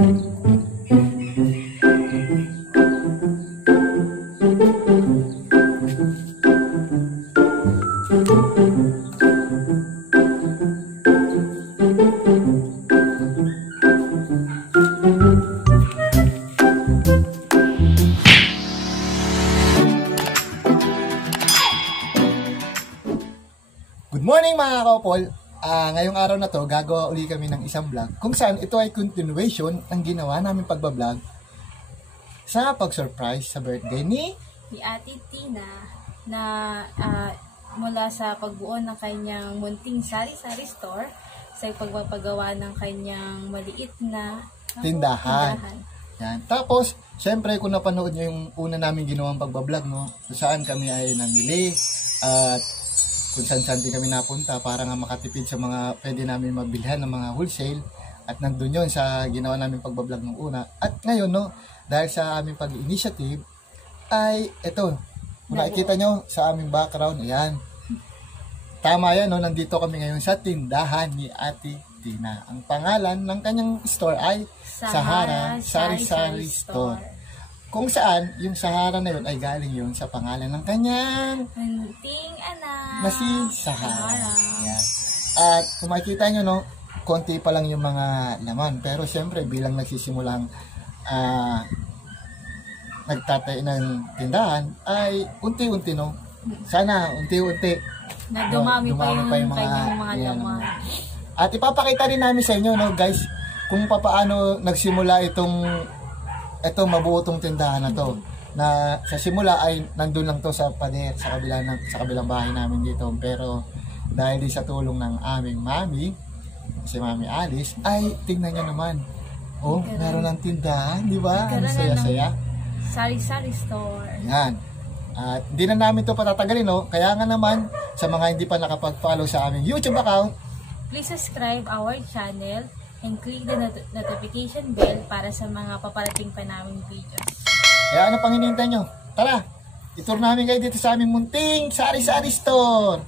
Good morning mga kaupol! Ngayong araw na to, gagawa uli kami ng isang vlog kung saan ito ay continuation ng ginawa namin pagbablog sa pag-surprise sa birthday ni Ate Tina na mula sa pagbuo ng kanyang munting sari-sari store sa pagpapagawa ng kanyang maliit na tindahan. Yan. Tapos, syempre kung napanood nyo yung una namin ginawang pagbablog, no, saan kami ay namili at kung saan din kami napunta para nga makatipid sa mga pwede namin mabilhan ng mga wholesale, at nandun yun sa ginawa namin pagbablog nung una. At ngayon, no, dahil sa aming pag-initiative ay eto, kung nakikita nyo sa aming background, ayan, tama yan, no, nandito kami ngayon sa tindahan ni Ate Tina. Ang pangalan ng kanyang store ay Sahara Sari-Sari Store. Kung saan, yung Sahara na yun ay galing yun sa pangalan ng kanyang munting anak na si Sahara. Yan. At kung makikita nyo, no, konti pa lang yung mga laman. Pero siyempre, bilang nagsisimulang nagtatay ng tindahan, ay unti-unti, no? Sana, unti-unti. Na dumami pa yung kanyang mga laman. At ipapakita rin namin sa inyo, no, guys, kung paano nagsimula itong mabuo tong tindahan na to, na sa simula ay nandun lang to sa pader sa kabilang bahay namin dito, pero dahil sa tulong ng aming mami, si Mami Alice, ay tingnan niyo naman, oh, meron ng tindahan, di ba? Ang saya-saya. Sari-sari store. Yan. At hindi na namin to patatagalin, no? Kaya nga naman, sa mga hindi pa nakapag-follow sa aming YouTube account, please subscribe our channel and click the notification bell para sa mga paparating pa naming videos. Kaya ano pang hinihintay nyo? Tara, itour namin kayo dito sa aming munting sari-sari store.